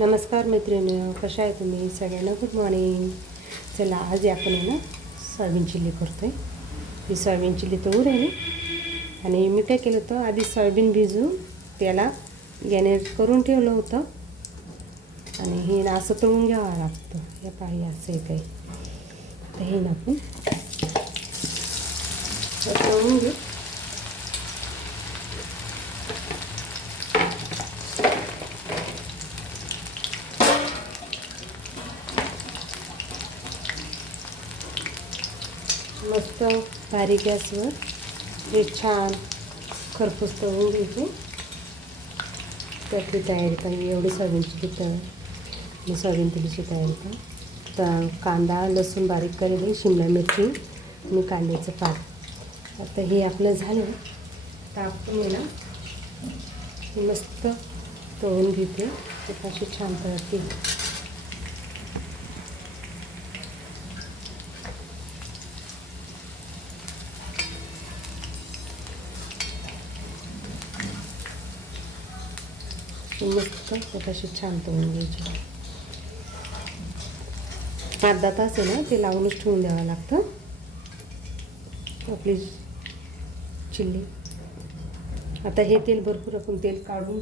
नमस्कार मैत्रिणी कशा आहे तुम्ही? सगळ्यांना गुड मॉर्निंग चला आज आपण आहे ना सोयाबीन चिल्ली करतो आहे ही सोयाबीन चिल्ली तर राहिली आणि मी काय केलं होतं आधी सोयाबीन भिजून त्याला याने करून ठेवलं होतं. आणि हे ना असं तळून घ्यावं लागतं. या पाही असं आहे काही तर हे ना आपण तळून घेऊ. मस्त बारीक गॅसवर हे छान खरपूस तळून घेते. त्यातली तयारी करावी एवढी सोयाबीनची तळ मी सोयाबीन तुरीची तयारी कर तर कांदा लसूण बारीक करेल शिमला मिरची आणि कांद्याचं पाक आता हे आपलं झालं. तर आपण ना मस्त तळून घेते. ते अशी छान तळते. मस्त त्यापाशी छान तळून घ्यायची अर्धा तास आहे ना ते लावूनच ठेवून द्यावं लागतं. आपली चिल्ली. आता हे तेल भरपूर आपण तेल काढून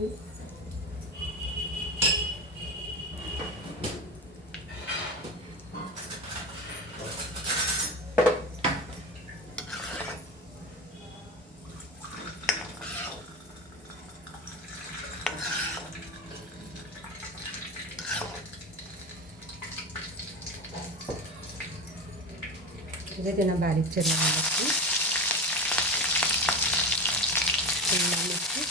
म्हणजे त्यांना बारीक चिरलेलं लागते शिमला मिरची.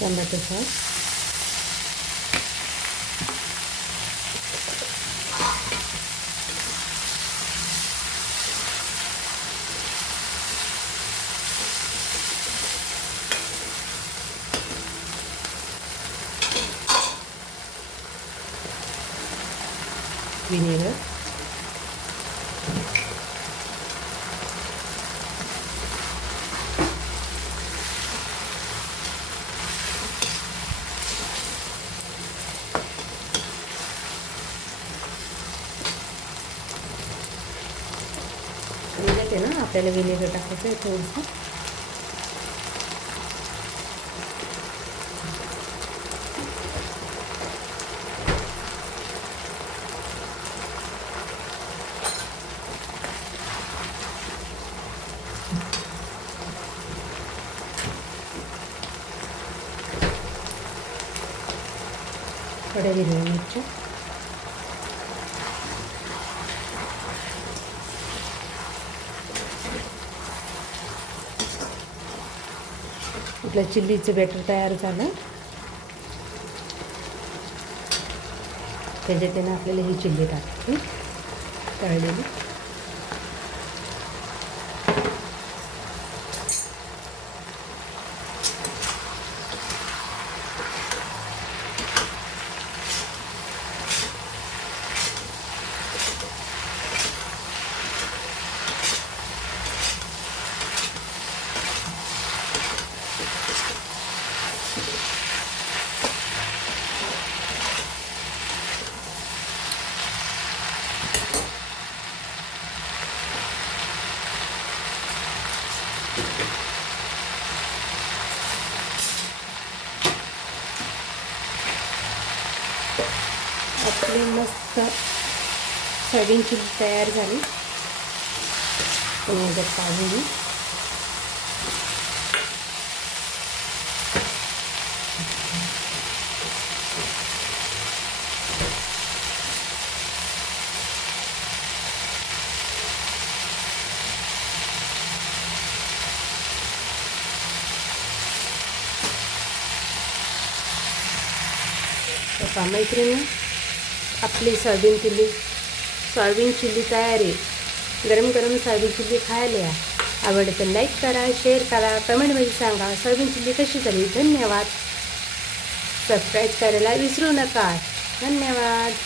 टमाटो सॉस വിനീഗർ વિનેગર નાખો તો થોડુંસું थोड्या हिरव्या मिरच्या आपलं चिल्लीचं बॅटर तयार झालं. त्याच्यात त्यानं आपल्याला ही चिल्ली टाकायची तळलेली. आपली मस्त सोयाबीनची तयार झाली याच्यात काढून घेऊ पप्पा मैत्रिणी आपली सोयाबीन चिल्ली. सोयाबीन चिल्ली तयार आहे. गरम गरम सोयाबीन चिल्ली खायला या. आवडलं तर लाईक करा शेअर करा कमेंटमध्ये सांगा सोयाबीन चिल्ली कशी झाली. धन्यवाद. सबस्क्राईब करायला विसरू नका. धन्यवाद.